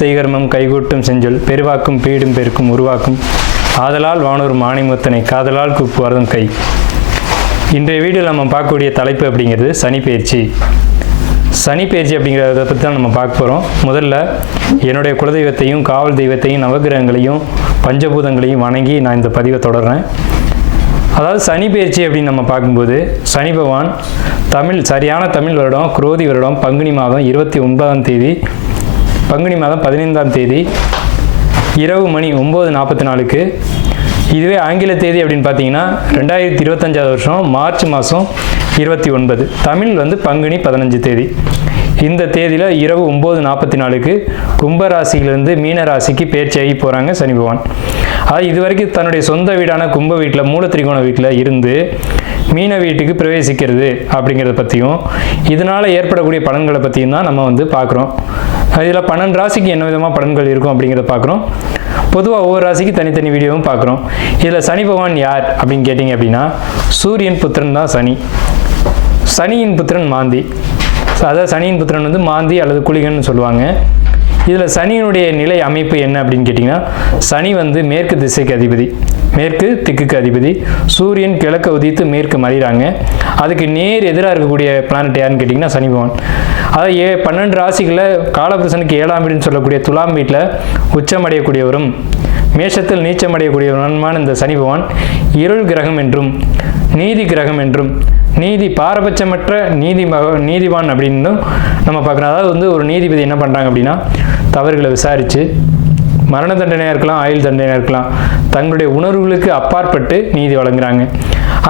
செய்கர்மம் கைகூட்டும் செஞ்சொல் பெருவாக்கும் பீடும் பெருக்கும் உருவாக்கும் ஆதலால் வானூர் மானிமுத்தனை காதலால் கூப்புவார்தம் கை. இன்றைய வீடியோவில் நம்ம பார்க்கக்கூடிய தலைப்பு அப்படிங்கிறது சனிப்பெயர்ச்சி. சனிப்பெயர்ச்சி அப்படிங்கிறத பற்றி தான் நம்ம பார்க்க போகிறோம். முதல்ல என்னுடைய குலதெய்வத்தையும் காவல் தெய்வத்தையும் நவகிரகங்களையும் பஞ்சபூதங்களையும் வணங்கி நான் இந்த பதிவை தொடர்றேன். அதாவது சனிப்பெயர்ச்சி அப்படின்னு நம்ம பார்க்கும்போது சனி பகவான் சரியான தமிழ் வருடம் குரோதி வருடம் பங்குனி மாதம் 29ஆம் தேதி பங்குனி மாதம் 15ஆம் தேதி இரவு மணி 9:44 இதுவே ஆங்கில தேதி அப்படின்னு பார்த்தீங்கன்னா 2025 வருஷம் மார்ச் மாதம் 29, தமிழ் பங்குனி 15 தேதி. இந்த தேதியில் இரவு 9:44 கும்பராசியிலிருந்து மீன ராசிக்கு பெயர்ச்சியாகி போகிறாங்க சனி பகவான். அது இதுவரைக்கும் தன்னுடைய சொந்த வீடான கும்ப வீட்டில் மூலத்திரிகோண வீட்டில் இருந்து மீன வீட்டுக்கு பிரவேசிக்கிறது அப்படிங்கிறத பற்றியும் இதனால் ஏற்படக்கூடிய பலன்களை பற்றியும் தான் நம்ம பார்க்குறோம். இதில் 12 ராசிக்கு என்ன விதமாக பலன்கள் இருக்கும் அப்படிங்கிறத பார்க்குறோம். பொதுவாக ஒவ்வொரு ராசிக்கு தனித்தனி வீடியோவும் பார்க்குறோம். இதில் சனி பகவான் யார் அப்படின்னு கேட்டிங்க அப்படின்னா சூரியன் புத்திரன் தான் சனி. சனியின் புத்திரன் மாந்தி. அதாவது சனியின் புத்திரன் மாந்தி அல்லது குளிகன்னு சொல்லுவாங்க. இதில் சனியினுடைய நிலை அமைப்பு என்ன அப்படின்னு கேட்டிங்கன்னா சனி மேற்கு திசைக்கு அதிபதி, மேற்கு திக்குக்கு அதிபதி. சூரியன் கிழக்க உதித்து மேற்கு மறைகிறாங்க. அதுக்கு நேர் எதிராக இருக்கக்கூடிய பிளானட் யாருன்னு கேட்டிங்கன்னா சனி பகவான். அதாவது 12 ராசிகளில் காலபுருஷனுக்கு 7ஆம் வீடுன்னு சொல்லக்கூடிய துலாம் வீட்டில் உச்சமடையக்கூடியவரும் மேஷத்தில் நீச்சமடையக்கூடியவருமான இந்த சனி பகவான் இருள் கிரகம் என்றும் நீதி கிரகம் என்றும் நீதி பாரபட்சமற்ற நீதிவான் அப்படின்னு நம்ம பார்க்குறோம். அதாவது ஒரு நீதிபதி என்ன பண்ணுறாங்க அப்படின்னா தவறுகளை விசாரித்து மரண தண்டனையாக இருக்கலாம், ஆயுள் தண்டனையாக இருக்கலாம், தங்களுடைய உணர்வுகளுக்கு அப்பாற்பட்டு நீதி வழங்குறாங்க.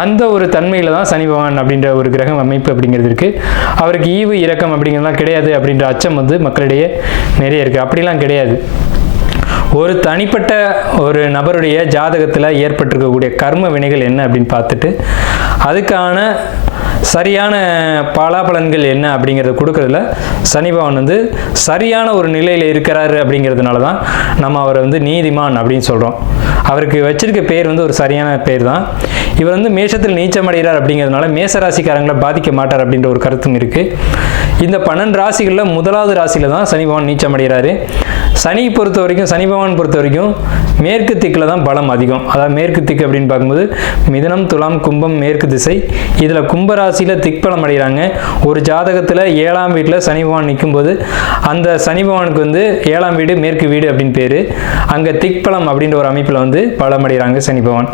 அந்த ஒரு தன்மையில் தான் சனி பகவான் அப்படின்ற ஒரு கிரகம் அமைப்பு அப்படிங்கிறது இருக்குது. அவருக்கு ஈவு இரக்கம் அப்படிங்கிறதுலாம் கிடையாது அப்படின்ற அச்சம் மக்களிடையே நிறைய இருக்குது. அப்படிலாம் கிடையாது. ஒரு தனிப்பட்ட ஒரு நபருடைய ஜாதகத்தில் ஏற்பட்டிருக்கக்கூடிய கர்ம வினைகள் என்ன அப்படின்னு பார்த்துட்டு அதுக்கான சரியான பலாபலன்கள் என்ன அப்படிங்கிறத கொடுக்கறதுல சனி பகவான் சரியான ஒரு நிலையில் இருக்கிறாரு அப்படிங்கிறதுனால தான் நம்ம அவரை நீதிமான் அப்படின்னு சொல்கிறோம். அவருக்கு வச்சிருக்க பேர் ஒரு சரியான பேர் தான். இவர் மேஷத்தில் நீச்சமடைகிறார் அப்படிங்கிறதுனால மேசராசிக்காரங்களை பாதிக்க மாட்டார் அப்படின்ற ஒரு கருத்தும் இருக்குது. இந்த 12 ராசிகளில் முதலாவது ராசியில் தான் சனி பகவான் நீச்சமடைகிறாரு. சனி பகவான் பொறுத்த வரைக்கும் மேற்கு திக்கில் தான் பலம் அதிகம். அதாவது மேற்கு திக்கு அப்படின்னு பார்க்கும்போது மிதுனம் துலாம் கும்பம் மேற்கு திசை. இதில் கும்பராசியில் திக்பலம் அடைகிறாங்க. ஒரு ஜாதகத்தில் 7ஆம் வீட்டில் சனி பகவான் நிற்கும்போது அந்த சனி பகவானுக்கு 7ஆம் வீடு மேற்கு வீடு அப்படின்னு பேர். அங்கே திக்பலம் அப்படின்ற ஒரு அமைப்பில் பலம் அடைகிறாங்க சனி பகவான்.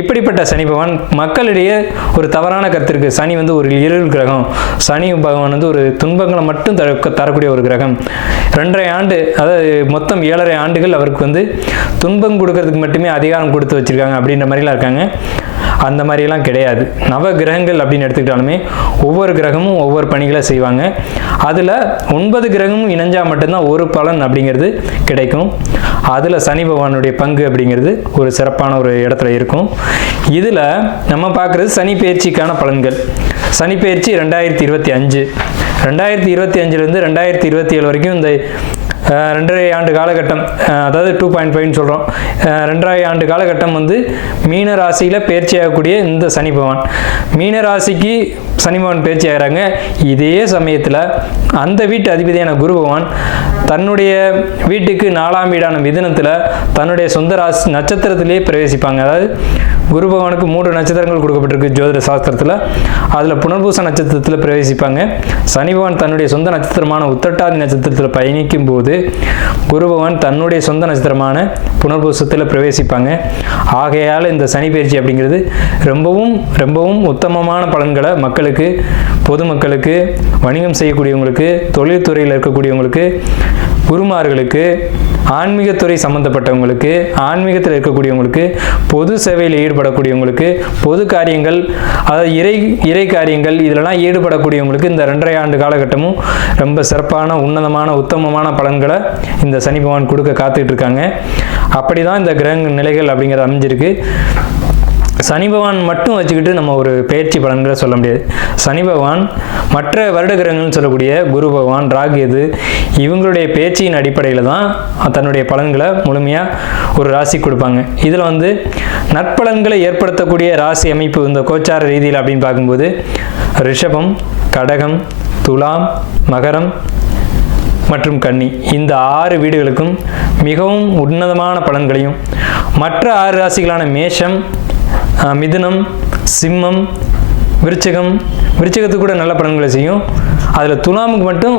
இப்படிப்பட்ட சனி பகவான் மக்களிடையே ஒரு தவறான கருத்து இருக்குது. சனி ஒரு இருள் கிரகம், சனி பகவான் ஒரு துன்பங்களை மட்டும் தரக்கூடிய ஒரு கிரகம். 2.5 ஆண்டு, அதாவது மொத்தம் 7.5 ஆண்டுகள் அவருக்கு துன்பம் கொடுக்கறதுக்கு மட்டுமே அதிகாரம் கொடுத்து வச்சிருக்காங்க அப்படின்ற மாதிரிலாம் இருக்காங்க. அந்த மாதிரிலாம் கிடையாது. நவ கிரகங்கள் அப்படின்னு எடுத்துக்கிட்டாலுமே ஒவ்வொரு கிரகமும் ஒவ்வொரு பணிகளை செய்வாங்க. அதில் 9 கிரகமும் இணைஞ்சால் மட்டும்தான் ஒரு பலன் அப்படிங்கிறது கிடைக்கும். அதில் சனி பகவானுடைய பங்கு அப்படிங்கிறது ஒரு சிறப்பான ஒரு இடத்துல இருக்கும். இதில் நம்ம பார்க்குறது சனி பெயர்ச்சிக்கான பலன்கள். சனி பெயர்ச்சி 2025, 2025லேருந்து 2027 வரைக்கும் இந்த 2.5 ஆண்டு காலகட்டம், அதாவது 2.5 சொல்கிறோம். 2.5 ஆண்டு காலகட்டம் மீன ராசியில் பயிற்சி ஆகக்கூடிய இந்த சனி பகவான் மீன ராசிக்கு சனி பகவான் பயிற்சி ஆகிறாங்க. இதே சமயத்தில் அந்த வீட்டு அதிபதியான குரு பகவான் தன்னுடைய வீட்டுக்கு 4ஆம் வீடான மிதுனத்தில் தன்னுடைய சொந்த ராசி நட்சத்திரத்திலேயே பிரவேசிப்பாங்க. அதாவது குரு பகவானுக்கு 3 நட்சத்திரங்கள் கொடுக்கப்பட்டிருக்கு ஜோதிட சாஸ்திரத்தில். அதில் புனர்பூச நட்சத்திரத்தில் பிரவேசிப்பாங்க. சனி பகவான் தன்னுடைய சொந்த நட்சத்திரமான உத்திரட்டாதி நட்சத்திரத்தில் பயணிக்கும் போது குரு பகவான் தன்னுடைய சொந்த நட்சத்திரமான புனர்பூசத்தில் பிரவேசிப்பாங்க. ஆகையால் இந்த சனி பெயர்ச்சி அப்படிங்கிறது ரொம்பவும் ரொம்பவும் உத்தமமான பலன்களை மக்களுக்கு, பொதுமக்களுக்கு, வணிகம் செய்யக்கூடியவங்களுக்கு, தொழில்துறையில் இருக்கக்கூடியவங்களுக்கு, குருமார்களுக்கு, ஆன்மீகத்துறை சம்பந்தப்பட்டவங்களுக்கு, ஆன்மீகத்தில் இருக்கக்கூடியவங்களுக்கு, பொது சேவையில் ஈடுபடக்கூடியவங்களுக்கு, பொது காரியங்கள், அதாவது இறை காரியங்கள் இதிலெல்லாம் ஈடுபடக்கூடியவங்களுக்கு இந்த 2.5 ஆண்டு காலகட்டமும் ரொம்ப சிறப்பான உன்னதமான உத்தமமான பலன்களை இந்த சனி பகவான் கொடுக்க காத்துக்கிட்டு இருக்காங்க. அப்படி தான் இந்த கிரக நிலைகள் அப்படிங்கிறது அமைஞ்சிருக்கு. சனி பகவான் மட்டும் வச்சுக்கிட்டு நம்ம ஒரு பெயர்ச்சி பலன்களை சொல்ல முடியாது. சனி பகவான் மற்ற வருட கிரகங்கள்னு சொல்லக்கூடிய குரு பகவான், ராகு, கேது இவங்களுடைய பேச்சின் அடிப்படையில் தான் தன்னுடைய பலன்களை முழுமையாக ஒரு ராசி கொடுப்பாங்க. இதில் நற்பலன்களை ஏற்படுத்தக்கூடிய ராசி அமைப்பு இந்த கோச்சார ரீதியில் அப்படின்னு பார்க்கும்போது ரிஷபம், கடகம், துலாம், மகரம், மற்றும் கன்னி இந்த 6 வீடுகளுக்கும் மிகவும் உன்னதமான பலன்களையும், மற்ற 6 ராசிகளான மேஷம், மிதுனம், சிம்மம், விருச்சிகத்துக்கு கூட நல்ல பலன்களை செய்யும். அதில் துலாமுக்கு மட்டும்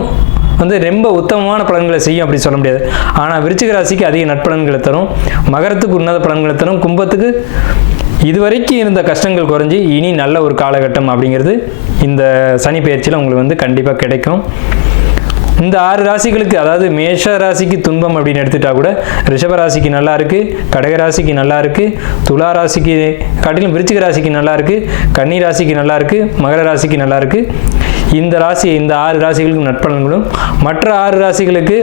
வந்து ரொம்ப உத்தமமான பலன்களை செய்யும் அப்படி சொல்ல முடியாது. ஆனால் விருச்சிக ராசிக்கு அதிக நட்பலன்களை தரும், மகரத்துக்கு உன்னத பலன்களை தரும், கும்பத்துக்கு இதுவரைக்கும் இருந்த கஷ்டங்கள் குறைஞ்சி இனி நல்ல ஒரு காலகட்டம் அப்படிங்கிறது இந்த சனி பெயர்ச்சியில் உங்களுக்கு வந்து கண்டிப்பாக கிடைக்கும். இந்த 6 ராசிகளுக்கு, அதாவது மேஷ ராசிக்கு துன்பம் அப்படின்னு எடுத்துட்டா கூட ரிஷப ராசிக்கு நல்லா இருக்கு, கடக ராசிக்கு நல்லா இருக்கு, துலா ராசிக்கு காட்டிலும் விருச்சிக ராசிக்கு நல்லா இருக்கு, கன்னி ராசிக்கு நல்லா இருக்கு, மகர ராசிக்கு நல்லா இருக்கு. இந்த 6 ராசிகளுக்கு நட்பலன்களும், மற்ற 6 ராசிகளுக்கு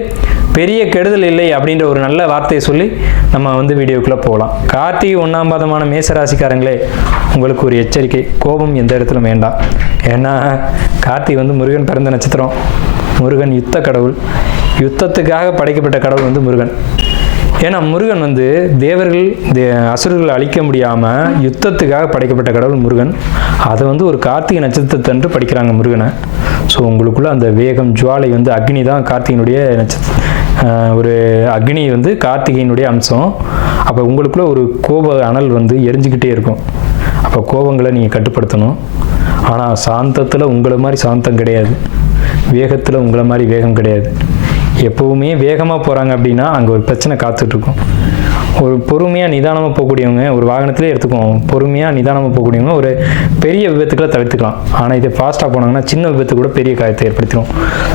பெரிய கெடுதல் இல்லை அப்படின்ற ஒரு நல்ல வார்த்தையை சொல்லி நம்ம வந்து வீடியோக்குள்ளே போகலாம். கார்த்திகை 1ஆம் பாதமான மேச ராசிக்காரங்களே, உங்களுக்கு ஒரு எச்சரிக்கை, கோபம் எந்த இடத்துல வேண்டாம். ஏன்னா கார்த்திகை வந்து முருகன் பிறந்த நட்சத்திரம். முருகன் யுத்த கடவுள், யுத்தத்துக்காக படைக்கப்பட்ட கடவுள் வந்து முருகன். ஏன்னா முருகன் வந்து அசுரர்களை அழிக்க முடியாமல் யுத்தத்துக்காக படைக்கப்பட்ட கடவுள் முருகன். அதை வந்து ஒரு கார்த்திகை நட்சத்திரத்தன்று படிக்கிறாங்க முருகனை. ஸோ உங்களுக்குள்ள அந்த வேகம், ஜுவாலை வந்து அக்னி தான் கார்த்திகையினுடைய ஒரு அக்னி வந்து கார்த்திகையினுடைய அம்சம். அப்போ உங்களுக்குள்ள ஒரு கோப அனல் வந்து எரிஞ்சுக்கிட்டே இருக்கும். அப்போ கோபங்களை நீங்கள் கட்டுப்படுத்தணும். ஆனால் சாந்தத்தில் உங்களை மாதிரி சாந்தம் கிடையாது, வேகத்தில் உங்களை மாதிரி வேகம் கிடையாது. எப்போவுமே வேகமாக போகிறாங்க அப்படின்னா அங்கே ஒரு பிரச்சனை காத்துட்ருக்கும். ஒரு பொறுமையாக நிதானமாக போகக்கூடியவங்க, ஒரு வாகனத்திலே எடுத்துக்குவோம், பொறுமையாக நிதானமாக போகக்கூடியவங்க ஒரு பெரிய விபத்துக்களை தவிர்த்துக்கலாம். ஆனால் இதை ஃபாஸ்ட்டாக போனாங்கன்னா சின்ன விபத்து கூட பெரிய காயத்தை ஏற்படுத்திடும்.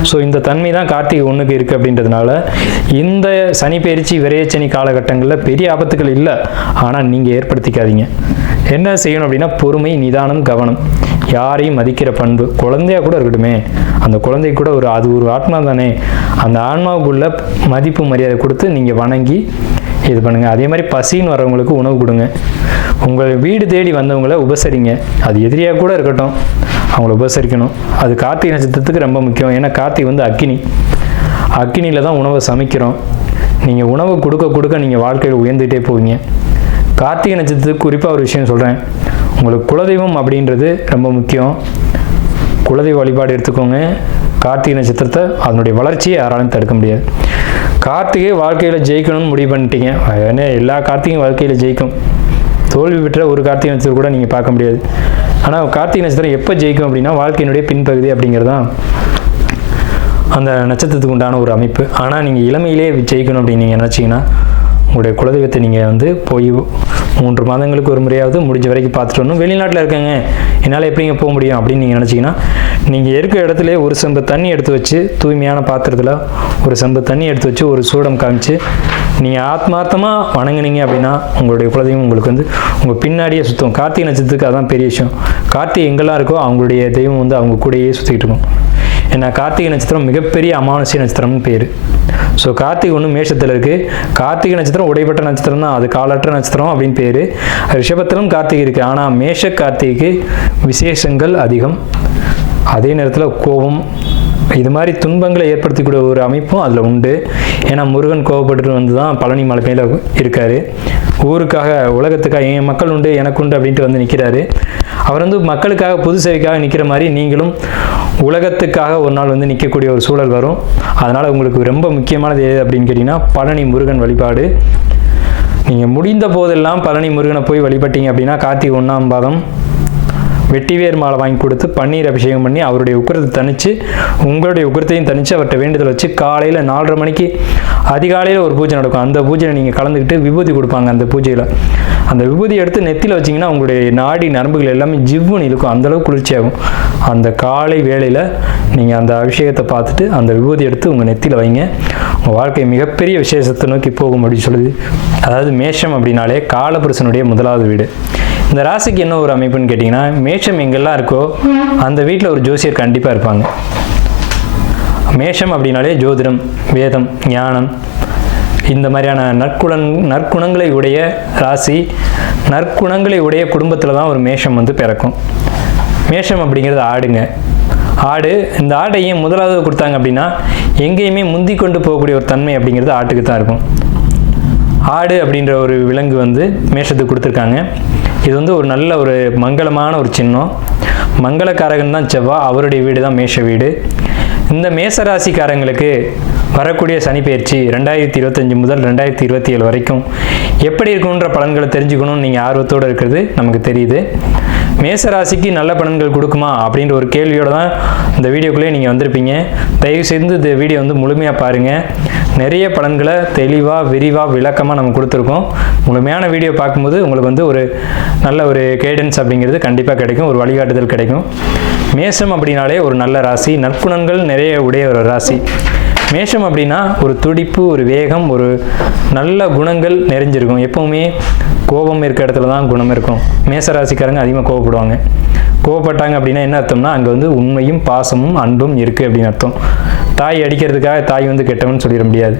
ஸோ இந்த தன்மை தான் கார்த்திகை 1க்கு இருக்குது அப்படின்றதுனால இந்த சனி பெயர்ச்சி விரையச்சனி காலகட்டங்களில் பெரிய ஆபத்துக்கள் இல்லை. ஆனால் நீங்கள் ஏற்படுத்திக்காதீங்க. என்ன செய்யணும் அப்படின்னா பொறுமை, நிதானம், கவனம், யாரையும் மதிக்கிற பண்பு. குழந்தையா கூட இருக்கட்டுமே, அந்த குழந்தை கூட அது ஒரு ஆத்மா தானே, அந்த ஆன்மாவுக்குள்ள மதிப்பு மரியாதை கொடுத்து நீங்கள் வணங்கி இது பண்ணுங்கள். அதே மாதிரி பசின்னு வரவங்களுக்கு உணவு கொடுங்க. உங்கள் வீடு தேடி வந்தவங்களை உபசரிங்க. அது எதிரியாக கூட இருக்கட்டும், அவங்கள உபசரிக்கணும். அது கார்த்திகை நட்சத்திரத்துக்கு ரொம்ப முக்கியம். ஏன்னா கார்த்திகை வந்து அக்கினியில் தான் உணவை சமைக்கிறோம். நீங்கள் உணவு கொடுக்க நீங்கள் வாழ்க்கையில் உயர்ந்துகிட்டே போவீங்க. கார்த்திகை நட்சத்திரத்துக்கு குறிப்பாக ஒரு விஷயம் சொல்கிறேன். உங்களுக்கு குலதெய்வம் அப்படின்றது ரொம்ப முக்கியம். குலதெய்வ வழிபாடு எடுத்துக்கோங்க. கார்த்திகை நட்சத்திரத்தை அதனுடைய வளர்ச்சியை யாராலும் தடுக்க முடியாது. கார்த்திகை வாழ்க்கையில் ஜெயிக்கணும்னு முடிவு பண்ணிட்டீங்க. ஏன்னா எல்லா கார்த்திகையும் வாழ்க்கையில் ஜெயிக்கும். தோல்வி பெற்ற ஒரு கார்த்திகை நட்சத்திரம் கூட நீங்கள் பார்க்க முடியாது. ஆனால் கார்த்திகை நட்சத்திரம் எப்போ ஜெயிக்கும் அப்படின்னா வாழ்க்கையினுடைய பின்பகுதி அப்படிங்கிறது தான் அந்த நட்சத்திரத்துக்கு உண்டான ஒரு அமைப்பு. ஆனால் நீங்கள் இளமையிலே ஜெயிக்கணும் அப்படின்னு நீங்கள் நினச்சிங்கன்னா உங்களுடைய குலதெய்வத்தை நீங்கள் வந்து போய் 3 மாதங்களுக்கு ஒரு முறையாவது முடிஞ்ச வரைக்கும் பார்த்துட்டு வரணும். வெளிநாட்டில் இருக்கங்க, என்னால் எப்படிங்க போக முடியும் அப்படின்னு நீங்கள் நினச்சிங்கன்னா நீங்கள் இருக்கிற இடத்துல ஒரு செம்பு தண்ணி எடுத்து வச்சு, தூய்மையான பாத்திரத்தில் ஒரு செம்பு தண்ணி எடுத்து வச்சு ஒரு சூடம் காமிச்சு நீங்கள் ஆத்மார்த்தமாக வணங்குனீங்க அப்படின்னா உங்களுடைய குலதெய்வம் உங்களுக்கு வந்து உங்கள் பின்னாடியே சுற்றும். கார்த்திகை நட்சத்திரத்துக்கு அதான் பெரிய விஷயம். கார்த்திகை எங்கெல்லாம் இருக்கோ அவங்களுடைய தெய்வம் வந்து அவங்க கூடயே சுற்றிக்கிட்டு இருக்கும். ஏன்னா கார்த்திகை நட்சத்திரம் மிகப்பெரிய அமானுஷ்ய நட்சத்திரம்னு பேர். ஸோ கார்த்திகை 1 மேஷத்தில் இருக்குது. கார்த்திகை நட்சத்திரம் உடைப்பட்ட நட்சத்திரம் தான், அது காலற்ற நட்சத்திரம் அப்படின்னு பேர். ரிஷபத்திலும் கார்த்திகை இருக்குது. ஆனால் மேஷ கார்த்திகைக்கு விசேஷங்கள் அதிகம். அதே நேரத்தில் கோபம், இது மாதிரி துன்பங்களை ஏற்படுத்தக்கூடிய ஒரு அமைப்பும் அதில் உண்டு. ஏன்னா முருகன் கோபப்பட்டு வந்து தான் பழனி மலை மேலே இருக்கார். ஊருக்காக, உலகத்துக்காக, என் மக்கள் உண்டு எனக்கு உண்டு அப்படின்ட்டு வந்து நிற்கிறாரு. அவர் வந்து மக்களுக்காக, பொது சேவைக்காக நிற்கிற மாதிரி நீங்களும் உலகத்துக்காக ஒரு நாள் வந்து நிற்கக்கூடிய ஒரு சூழல் வரும். அதனால் உங்களுக்கு ரொம்ப முக்கியமானது எது அப்படின்னு கேட்டிங்கன்னா பழனி முருகன் வழிபாடு. நீங்கள் முடிந்த போதெல்லாம் பழனி முருகனை போய் வழிபட்டீங்க அப்படின்னா கார்த்திகை 1ஆம் பாதம் வெட்டிவேர் மாலை வாங்கி கொடுத்து பன்னீர் அபிஷேகம் பண்ணி அவருடைய உக்கிரத்தை தணித்து, உங்களுடைய உக்கிரத்தையும் தணித்து அவர்கிட்ட வேண்டுதல் வச்சு காலையில் 4:30 மணிக்கு அதிகாலையில் ஒரு பூஜை நடக்கும். அந்த பூஜையில் நீங்கள் கலந்துக்கிட்டு விபூதி கொடுப்பாங்க. அந்த பூஜையில் அந்த விபூதி எடுத்து நெத்தியில் வச்சிங்கன்னா உங்களுடைய நாடி நரம்புகள் எல்லாமே ஜிவ்வுன்னு இருக்கும், அந்தளவுக்கு குளிர்ச்சியாகும். அந்த காலை வேளையில் நீங்கள் அந்த அபிஷேகத்தை பார்த்துட்டு அந்த விபூதி எடுத்து உங்கள் நெத்தியில் வைங்க. உங்கள் வாழ்க்கை மிகப்பெரிய விசேஷத்தை நோக்கி போகும் அப்படின்னு சொல்லுது. அதாவது மேஷம் அப்படின்னாலே காலபுருஷனுடைய முதலாவது வீடு. இந்த ராசிக்கு என்ன ஒரு அமைப்புன்னு கேட்டிங்கன்னா, மேஷம் எங்கெல்லாம் இருக்கோ அந்த வீட்டில் ஒரு ஜோசியர் கண்டிப்பாக இருப்பாங்க. மேஷம் அப்படின்னாலே ஜோதிடம், வேதம், ஞானம், இந்த மாதிரியான நற்குணங்களை உடைய ராசி, நற்குணங்களை உடைய குடும்பத்தில் தான் ஒரு மேஷம் வந்து பிறக்கும். மேஷம் அப்படிங்கிறது ஆடுங்க. ஆடு, இந்த ஆட்டை ஏன் முதலாவது கொடுத்தாங்க அப்படின்னா எங்கேயுமே முந்தி கொண்டு போகக்கூடிய ஒரு தன்மை அப்படிங்கிறது ஆட்டுக்கு தான் இருக்கும். ஆடு அப்படின்ற ஒரு விலங்கு வந்து மேஷத்துக்கு கொடுத்துருக்காங்க. இது வந்து ஒரு நல்ல ஒரு மங்களமான ஒரு சின்னம். மங்களக்காரகன் தான் செவ்வாய், அவருடைய வீடு தான் மேஷ வீடு. இந்த மேச ராசிக்காரங்களுக்கு வரக்கூடிய சனிப்பெயர்ச்சி 2025 முதல் 2027 வரைக்கும் எப்படி இருக்குன்ற பலன்களை தெரிஞ்சுக்கணும்னு நீங்கள் ஆர்வத்தோடு இருக்கிறது நமக்கு தெரியுது. மேசராசிக்கு நல்ல பலன்கள் கொடுக்குமா அப்படின்ற ஒரு கேள்வியோடு தான் இந்த வீடியோக்குள்ளே நீங்கள் வந்திருப்பீங்க. தயவுசெய்து இந்த வீடியோ முழுமையாக பாருங்கள். நிறைய பலன்களை தெளிவாக விரிவாக விளக்கமாக நம்ம கொடுத்துருக்கோம். முழுமையான வீடியோ பார்க்கும்போது உங்களுக்கு ஒரு நல்ல ஒரு கைடன்ஸ் அப்படிங்கிறது கண்டிப்பாக கிடைக்கும், ஒரு வழிகாட்டுதல் கிடைக்கும். மேஷம் அப்படின்னாலே ஒரு நல்ல ராசி, நற்குணங்கள் நிறைய உடைய ஒரு ராசி. மேஷம் அப்படின்னா ஒரு துடிப்பு, ஒரு வேகம், ஒரு நல்ல குணங்கள் நிறைஞ்சிருக்கும். எப்பவுமே கோபம் இருக்க இடத்துல தான் குணம் இருக்கும். மேசராசிக்காரங்க அதிகமாக கோவப்படுவாங்க. கோவப்பட்டாங்க அப்படின்னா என்ன அர்த்தம்னா அங்கே உண்மையும் பாசமும் அன்பும் இருக்குது அப்படின்னு அர்த்தம். தாய் அடிக்கிறதுக்காக தாய் கெட்டவன்னு சொல்லிட முடியாது.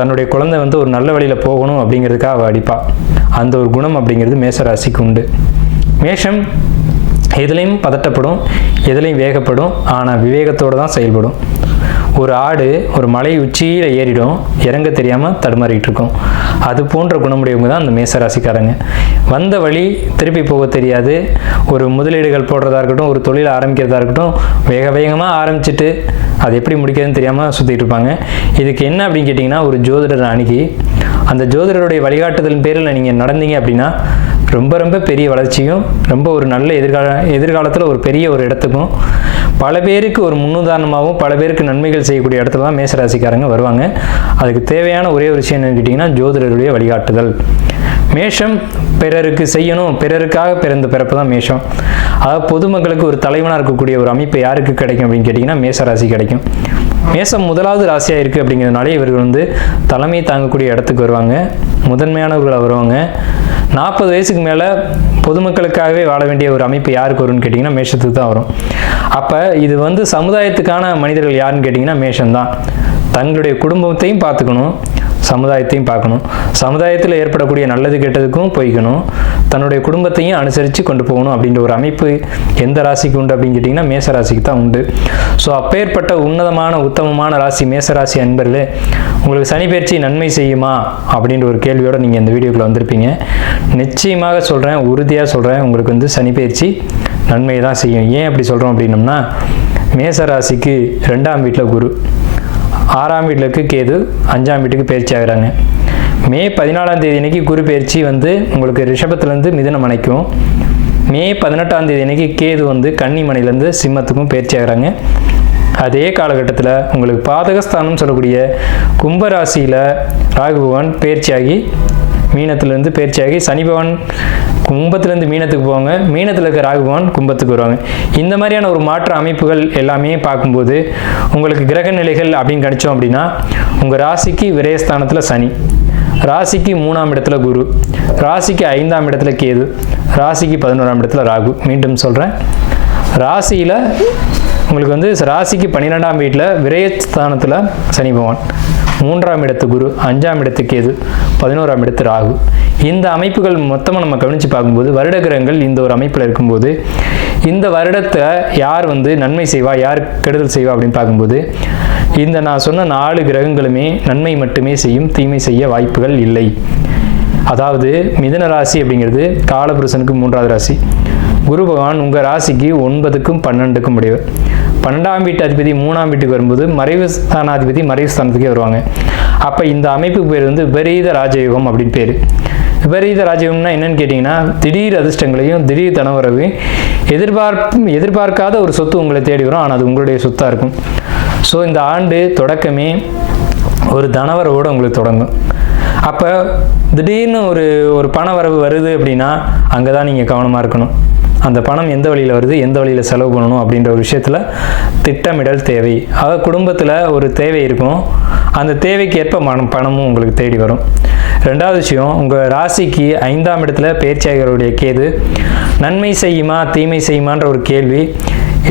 தன்னுடைய குழந்தை ஒரு நல்ல வழியில் போகணும் அப்படிங்கிறதுக்காக அவள் அடிப்பா. அந்த ஒரு குணம் அப்படிங்கிறது மேசராசிக்கு உண்டு. மேஷம் எதுலேயும் பதட்டப்படும், எதுலேயும் வேகப்படும், ஆனால் விவேகத்தோடு தான் செயல்படும். ஒரு ஆடு ஒரு மலை உச்சியில் ஏறிடும், இறங்க தெரியாமல் தடுமாறிட்டு இருக்கும். அது போன்ற குணமுடையவங்க தான் அந்த மேசராசிக்காரங்க. வந்த வழி திருப்பி போக தெரியாது. ஒரு முதலீடுகள் போடுறதா இருக்கட்டும், ஒரு தொழில் ஆரம்பிக்கிறதா இருக்கட்டும், வேகமாக ஆரம்பிச்சுட்டு அது எப்படி முடிக்கிறதுன்னு தெரியாமல் சுற்றிட்டு இருப்பாங்க. இதுக்கு என்ன அப்படின்னு கேட்டிங்கன்னா, ஒரு ஜோதிடரை அணுகி அந்த ஜோதிடருடைய வழிகாட்டுதலின் பேரில் நீங்கள் நடந்தீங்க அப்படின்னா ரொம்ப ரொம்ப பெரிய வளர்ச்சியும், ரொம்ப ஒரு நல்ல எதிர்காலத்தில் ஒரு பெரிய ஒரு இடத்துக்கும், பல பேருக்கு ஒரு முன்னுதாரணமாகவும் பல பேருக்கு நன்மைகள் செய்யக்கூடிய இடத்துல தான் மேசராசிக்காரங்க வருவாங்க. அதுக்கு தேவையான ஒரே ஒரு விஷயம் என்னன்னு கேட்டிங்கன்னா, ஜோதிடருடைய வழிகாட்டுதல். மேஷம் பிறருக்கு செய்யணும், பிறருக்காக பிறந்த பிறப்பு தான் மேஷம். அதாவது பொதுமக்களுக்கு ஒரு தலைவனாக இருக்கக்கூடிய ஒரு அமைப்பு யாருக்கு கிடைக்கும் அப்படின்னு கேட்டிங்கன்னா மேசராசி கிடைக்கும். மேசம் முதலாவது ராசியாக இருக்குது அப்படிங்கிறதுனால இவர்கள் தலைமை தாங்கக்கூடிய இடத்துக்கு வருவாங்க, முதன்மையானவர்களாக வருவாங்க. 40 வயசுக்கு மேலே பொதுமக்களுக்காகவே வாழ வேண்டிய ஒரு அமைப்பு யாருக்கு வரும்னு கேட்டிங்கன்னா மேஷத்துக்கு தான் வரும். அப்போ இது சமுதாயத்துக்கான மனிதர்கள் யாருன்னு கேட்டிங்கன்னா மேஷம்தான். தங்களுடைய குடும்பத்தையும் பார்த்துக்கணும், சமுதாயத்தையும் பார்க்கணும். சமுதாயத்தில் ஏற்படக்கூடிய நல்லது கெட்டதுக்கும் போய்க்கணும், தன்னுடைய குடும்பத்தையும் அனுசரித்து கொண்டு போகணும் அப்படின்ற ஒரு அமைப்பு எந்த ராசிக்கு உண்டு அப்படின்னு கேட்டிங்கன்னா மேசராசிக்கு தான் உண்டு. ஸோ அப்பேற்பட்ட உன்னதமான உத்தமமான ராசி மேசராசி அன்பர்களே, உங்களுக்கு சனிப்பெயர்ச்சி நன்மை செய்யுமா அப்படின்ற ஒரு கேள்வியோடு நீங்கள் இந்த வீடியோக்குள்ளே வந்திருப்பீங்க. நிச்சயமாக சொல்கிறேன், உறுதியாக சொல்கிறேன், உங்களுக்கு சனிப்பெயர்ச்சி நன்மை தான் செய்யும். ஏன் அப்படி சொல்கிறோம் அப்படின்னம்னா, மேசராசிக்கு 2ஆம் வீட்டில் குரு, 6ஆம் வீட்டிலுக்கு கேது, 5ஆம் வீட்டுக்கு பயிற்சி ஆகிறாங்க. மே 14ஆம் தேதி அன்னைக்கு குரு பயிற்சி உங்களுக்கு ரிஷபத்துலேருந்து மிதுனம் அணைக்கும். மே 18ஆம் தேதி அன்னைக்கு கேது கன்னிமனையிலேருந்து சிம்மத்துக்கும் பயிற்சி ஆகிறாங்க. அதே காலகட்டத்தில் உங்களுக்கு பாதகஸ்தானம் சொல்லக்கூடிய கும்பராசியில் ராகு பகவான் பயிற்சியாகி மீனத்திலேருந்து பயிற்சியாகி சனி பகவான் கும்பத்திலேருந்து மீனத்துக்கு போவாங்க, மீனத்தில் இருக்க ராகு பகவான் கும்பத்துக்கு வருவாங்க. இந்த மாதிரியான ஒரு மாற்ற அமைப்புகள் எல்லாமே பார்க்கும்போது உங்களுக்கு கிரக நிலைகள் அப்படின்னு கணிச்சோம் அப்படின்னா, உங்கள் ராசிக்கு விரயஸ்தானத்தில் சனி, ராசிக்கு 3ஆம் இடத்துல குரு, ராசிக்கு 5ஆம் இடத்துல கேது, ராசிக்கு 11ஆம் இடத்துல ராகு. மீண்டும் சொல்கிறேன், ராசியில் உங்களுக்கு ராசிக்கு 12ஆம் வீட்டில் விரயஸ்தானத்தில் சனி பகவான், 3ஆம் இடத்து குரு, 5ஆம் இடத்து கேது, 11ஆம் இடத்து ராகு. இந்த அமைப்புகள் மொத்தமாக நம்ம கவனித்து பார்க்கும்போது வருட கிரகங்கள் இந்த ஒரு அமைப்பில் இருக்கும்போது இந்த வருடத்தை யார் நன்மை செய்வா, யார் கெடுதல் செய்வா அப்படின்னு பார்க்கும்போது இந்த நான் சொன்ன 4 கிரகங்களுமே நன்மை மட்டுமே செய்யும், தீமை செய்ய வாய்ப்புகள் இல்லை. அதாவது மிதுன ராசி அப்படிங்கிறது காலபுருஷனுக்கு 3ஆவது ராசி. குரு பகவான் உங்கள் ராசிக்கு 9க்கும் 12க்கும் உடையவர். 12ஆம் வீட்டு அதிபதி 3ஆம் வீட்டுக்கு வரும்போது மறைவு ஸ்தானாதிபதி மறைவு ஸ்தானத்துக்கே வருவாங்க. அப்போ இந்த அமைப்புக்கு பேர் விபரீத ராஜயோகம் அப்படின்னு பேர். விபரீத ராஜயோகம்னா என்னன்னு கேட்டிங்கன்னா, திடீர் அதிர்ஷ்டங்களையும் திடீர் தனவரவையும் எதிர்பார்க்காத ஒரு சொத்து உங்களை தேடி வரும், ஆனால் அது உங்களுடைய சொத்தாக இருக்கும். ஸோ இந்த ஆண்டு தொடக்கமே ஒரு தனவரவோடு உங்களுக்கு தொடங்கும். அப்போ திடீர்னு ஒரு பண வரவு வருது அப்படின்னா அங்கே தான் நீங்கள் கவனமாக இருக்கணும். அந்த பணம் எந்த வழியில் வருது, எந்த வழியில் செலவு பண்ணணும் அப்படின்ற ஒரு விஷயத்தில் திட்டமிடல் தேவை. அதாவது குடும்பத்தில் ஒரு தேவை இருக்கும், அந்த தேவைக்கு ஏற்ப பணமும் உங்களுக்கு தேடி வரும். 2வது விஷயம், உங்கள் ராசிக்கு 5ஆம் இடத்துல பயிற்சியாளருடைய கேது நன்மை செய்யுமா தீமை செய்யுமான்ற ஒரு கேள்வி,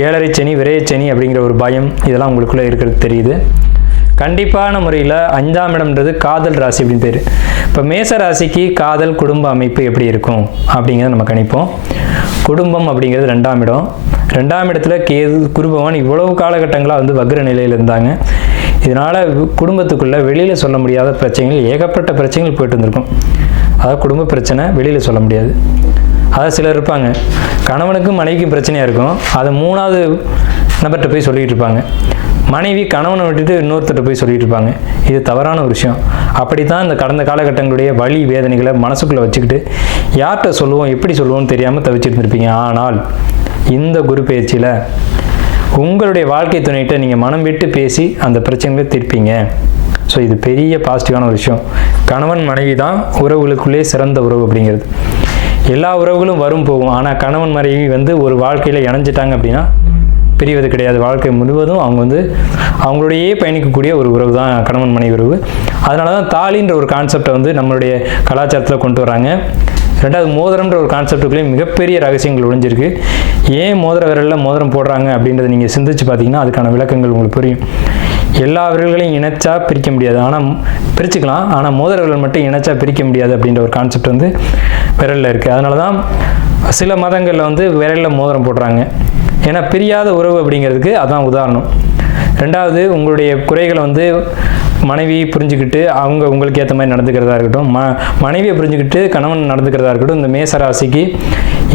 7.5 சனி, விரயச்சனி அப்படிங்கிற ஒரு பயம், இதெல்லாம் உங்களுக்குள்ளே இருக்கிறது தெரியுது. கண்டிப்பான முறையில் 5ஆம் இடம்ன்றது காதல் ராசி அப்படின்னு பேர். இப்போ மேச ராசிக்கு காதல் குடும்ப அமைப்பு எப்படி இருக்கும் அப்படிங்கிறத நம்ம கணிப்போம். குடும்பம் அப்படிங்கிறது 2ஆம் இடம். 2ஆம் இடத்துல கேது குரு பகவான் இவ்வளவு காலகட்டங்களாக வக்ர நிலையில் இருந்தாங்க. இதனால் குடும்பத்துக்குள்ளே வெளியில் சொல்ல முடியாத பிரச்சனைகள், ஏகப்பட்ட பிரச்சனைகள் போயிட்டு இருந்திருக்கும். அதாவது குடும்ப பிரச்சனை வெளியில் சொல்ல முடியாது. அதாவது சிலர் இருப்பாங்க, கணவனுக்கும் மனைவிக்கும் பிரச்சனையாக இருக்கும், அதை 3வது நபர்கிட்ட போய் சொல்லிகிட்டு இருப்பாங்க. மனைவி கணவனை விட்டுட்டு இன்னொருத்தட்ட போய் சொல்லிட்டு இருப்பாங்க. இது தவறான ஒரு விஷயம். அப்படி தான் இந்த கடந்த காலகட்டங்களுடைய வலி வேதனைகளை மனசுக்குள்ளே வச்சுக்கிட்டு யார்கிட்ட சொல்லுவோம், எப்படி சொல்லுவோம்னு தெரியாமல் தவிச்சிட்டு இருப்பீங்க. ஆனால் இந்த குரு பயிற்சியில் உங்களுடைய வாழ்க்கை துணைகிட்ட நீங்கள் மனம் விட்டு பேசி அந்த பிரச்சனைகளை தீர்ப்பீங்க. ஸோ இது பெரிய பாசிட்டிவான ஒரு விஷயம். கணவன் மனைவி தான் உறவுகளுக்குள்ளே சிறந்த உறவு அப்படிங்கிறது. எல்லா உறவுகளும் வரும் போகும். ஆனால் கணவன் மனைவி ஒரு வாழ்க்கையில் இணைஞ்சிட்டாங்க அப்படின்னா பிரிவது கிடையாது. வாழ்க்கை முழுவதும் அவங்க அவங்களோடையே பயணிக்கக்கூடிய ஒரு உறவு தான் கணவன் மனைவி உறவு. அதனால தான் தாலின்ற ஒரு கான்செப்டை நம்மளுடைய கலாச்சாரத்தில் கொண்டு வராங்க. 2வது மோதிரம்ன்ற ஒரு கான்செப்டுக்குள்ளேயே மிகப்பெரிய ரகசியங்கள் ஒழிஞ்சிருக்கு. ஏன் மோதிர விரலில் மோதிரம் போடுறாங்க அப்படின்றத நீங்கள் சிந்திச்சு பார்த்தீங்கன்னா அதுக்கான விளக்கங்கள் உங்களுக்கு புரியும். எல்லா விரல்களையும் இணைச்சா பிரிக்க முடியாது, ஆனால் பிரிச்சுக்கலாம். ஆனால் மோதிர விரல் மட்டும் இணைச்சா பிரிக்க முடியாது அப்படின்ற ஒரு கான்செப்ட் விரலில் இருக்குது. அதனால தான் சில மதங்களில் விரலில் மோதிரம் போடுறாங்க. ஏன்னா பிரியாத உறவு அப்படிங்கிறதுக்கு அதான் உதாரணம். 2வது உங்களுடைய குறைகளை மனைவி புரிஞ்சுக்கிட்டு அவங்க உங்களுக்கு ஏற்ற மாதிரி நடந்துக்கிறதா இருக்கட்டும், மனைவியை புரிஞ்சுக்கிட்டு கணவன் நடந்துக்கிறதா இருக்கட்டும். இந்த மேசராசிக்கு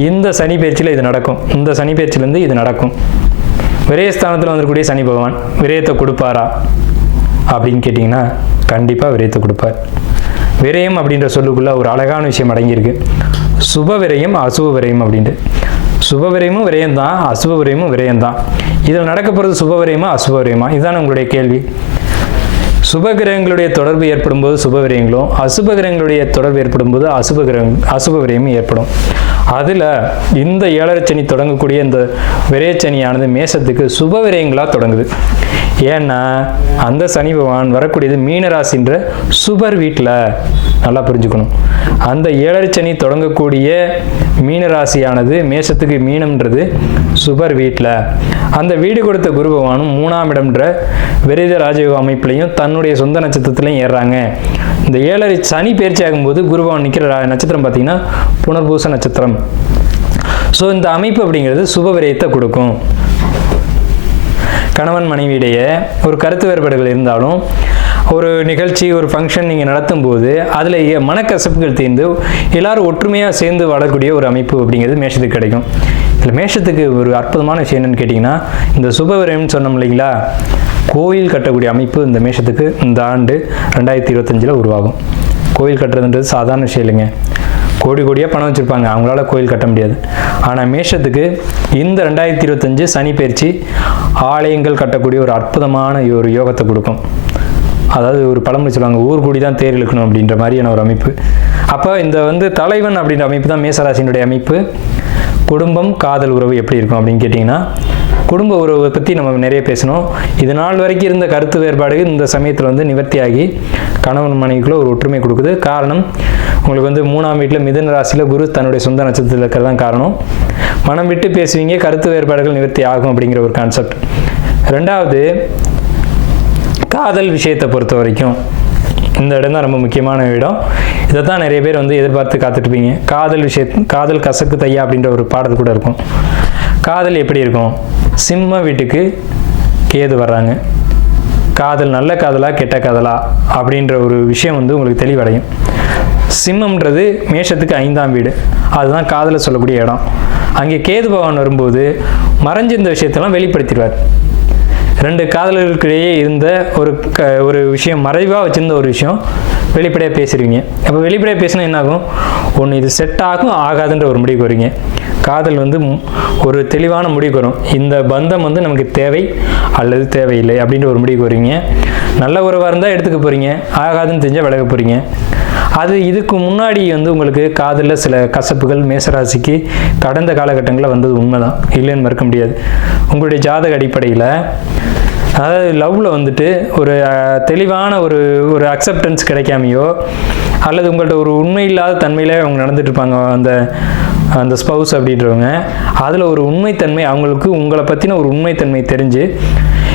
இந்த சனி பயிற்சியில் இது நடக்கும். இந்த சனி பயிற்சியிலேருந்து இது நடக்கும். விரயஸ்தானத்தில் வந்துக்கூடிய சனி பகவான் விரயத்தை கொடுப்பாரா அப்படின்னு கேட்டிங்கன்னா கண்டிப்பாக விரயத்தை கொடுப்பார். விரயம் அப்படின்ற சொல்லுக்குள்ளே ஒரு அழகான விஷயம் அடங்கியிருக்கு. சுப விரயம் அசுப விரயம் அப்படின்ட்டு. சுப விரயமும் விரயம் தான், அசுப விரயமும் விரயம் தான். இதில் நடக்க போகிறது சுப விரயமா அசுப விரயமா? இதுதான் உங்களுடைய கேள்வி. சுப கிரகங்களுடைய தொடர்பு ஏற்படும் போது சுப விரயங்களும், அசுப கிரகங்களுடைய தொடர்பு ஏற்படும் போது அசுப விரயமும் ஏற்படும். அதில் இந்த 7 சனி தொடங்கக்கூடிய இந்த விரயச்சனியானது மேசத்துக்கு சுப விரயங்களாக தொடங்குது. ஏன்னா அந்த சனி பகவான் வரக்கூடியது மீனராசின்ற சுபர் வீட்டில். நல்லா புரிஞ்சுக்கணும். அந்த 7 சனி தொடங்கக்கூடிய மீனராசியானது மேசத்துக்கு மீனம்ன்றது சுபர் வீட்டில். அந்த வீடு கொடுத்த குரு பகவானும் 3ஆம் இடம்ன்ற விரைத ராஜயோக அமைப்புலையும் தன்னுடைய சொந்த நட்சத்திரத்திலையும் ஏறுறாங்க. இந்த 7 சனி பயிற்சி ஆகும்போது குரு பகவான் நிற்கிற நட்சத்திரம் பார்த்தீங்கன்னா புனர்பூச நட்சத்திரம். ஸோ இந்த அமைப்பு அப்படிங்கிறது சுப விரயத்தை கொடுக்கும். கணவன் மனைவியிடையே ஒரு கருத்து வேறுபாடுகள் இருந்தாலும் ஒரு நிகழ்ச்சி ஒரு ஃபங்க்ஷன் நீங்கள் நடத்தும் போது அதில் மனக்கசப்புகள் தீர்ந்து எல்லாரும் ஒற்றுமையாக சேர்ந்து வாழக்கூடிய ஒரு அமைப்பு அப்படிங்கிறது மேஷத்துக்கு கிடைக்கும். இதில் மேஷத்துக்கு ஒரு அற்புதமான விஷயம் என்னென்னு கேட்டிங்கன்னா, இந்த சுபவிரயம்னு சொன்னோம் இல்லைங்களா, கோயில் கட்டக்கூடிய அமைப்பு இந்த மேஷத்துக்கு இந்த ஆண்டு 2025 உருவாகும். கோயில் கட்டுறதுன்றது சாதாரண விஷயம் இல்லைங்க. கோடி கோடியாக பணம் வச்சுருப்பாங்க, அவங்களால கோயில் கட்ட முடியாது. ஆனால் மேஷத்துக்கு இந்த 2025 சனி பயிற்சி ஆலயங்கள் கட்டக்கூடிய ஒரு அற்புதமான ஒரு யோகத்தை கொடுக்கும். அதாவது ஒரு பழமொழி சொல்லுவாங்க, ஊர் கூடி தான் தேர் இழுக்கணும் அப்படின்ற மாதிரியான ஒரு அமைப்பு. அப்போ இந்த தலைவன் அப்படின்ற அமைப்பு தான் மேசராசினுடைய அமைப்பு. குடும்பம் காதல் உறவு எப்படி இருக்கும் அப்படின்னு கேட்டிங்கன்னா, குடும்ப உறவை பற்றி நம்ம நிறைய பேசணும். இது நாள் வரைக்கும் இருந்த கருத்து வேறுபாடுகள் இந்த சமயத்தில் நிவர்த்தியாகி கணவன் மனைவிக்குள்ள ஒரு ஒற்றுமை கொடுக்குது. காரணம், உங்களுக்கு 3ஆம் வீட்டில் மிதுன ராசியில் குரு தன்னுடைய சொந்த நட்சத்திரத்தில் இருக்கிறது தான் காரணம். மனம் விட்டு பேசுவீங்க, கருத்து வேறுபாடுகள் நிவர்த்தி ஆகும் அப்படிங்கிற ஒரு கான்செப்ட். 2வது, காதல் விஷயத்தை பொறுத்த வரைக்கும் இந்த இடம் தான் ரொம்ப முக்கியமான இடம். இதை தான் நிறைய பேர் எதிர்பார்த்து காத்துட்ருப்பீங்க. காதல் கசக்கு தையா அப்படின்ற ஒரு பாடல் கூட இருக்கும். காதல் எப்படி இருக்கும்? சிம்ம வீட்டுக்கு கேது வர்றாங்க. காதல் நல்ல காதலா கெட்ட காதலா அப்படின்ற ஒரு விஷயம் உங்களுக்கு தெளிவடையும். சிம்மம்ன்றது மேஷத்துக்கு 5ஆம் வீடு, அதுதான் காதலை சொல்லக்கூடிய இடம். அங்கே கேது பகவான் வரும்போது மறைஞ்சிருந்த விஷயத்தெல்லாம் வெளிப்படுத்திடுவார். 2 காதலர்களுக்கிடையே இருந்த ஒரு விஷயம், மறைவாக வச்சுருந்த ஒரு விஷயம் வெளிப்படையாக பேசுகிறீங்க. அப்போ வெளிப்படையாக பேசினா என்னாகும்? ஒன்று இது செட் ஆகும் ஆகாதுன்ற ஒரு முடிவுக்கு வருவீங்க. காதல் ஒரு தெளிவான முடிவுக்கு வரும். இந்த பந்தம் நமக்கு தேவை அல்லது தேவையில்லை அப்படின்ற ஒரு முடிவுக்கு வருவீங்க. நல்ல உறவாக இருந்தால் எடுத்துக்க போகிறீங்க, ஆகாதுன்னு தெரிஞ்சால் விலக போகிறீங்க. அது இதுக்கு முன்னாடி உங்களுக்கு காதலில் சில கசப்புகள் மேசராசிக்கு கடந்த காலகட்டங்களில் வந்தது உண்மைதான், இல்லைன்னு மறுக்க முடியாது. உங்களுடைய ஜாதக அடிப்படையில் அதாவது லவ்வில் ஒரு தெளிவான ஒரு அக்செப்டன்ஸ் கிடைக்காமையோ அல்லது உங்கள்கிட்ட ஒரு உண்மை இல்லாத தன்மையில் அவங்க நடந்துட்டு இருப்பாங்க. அந்த ஸ்பவுஸ் அப்படின்றவங்க அதில் ஒரு உண்மைத்தன்மை, அவங்களுக்கு உங்களை பற்றின ஒரு உண்மைத்தன்மை தெரிஞ்சு,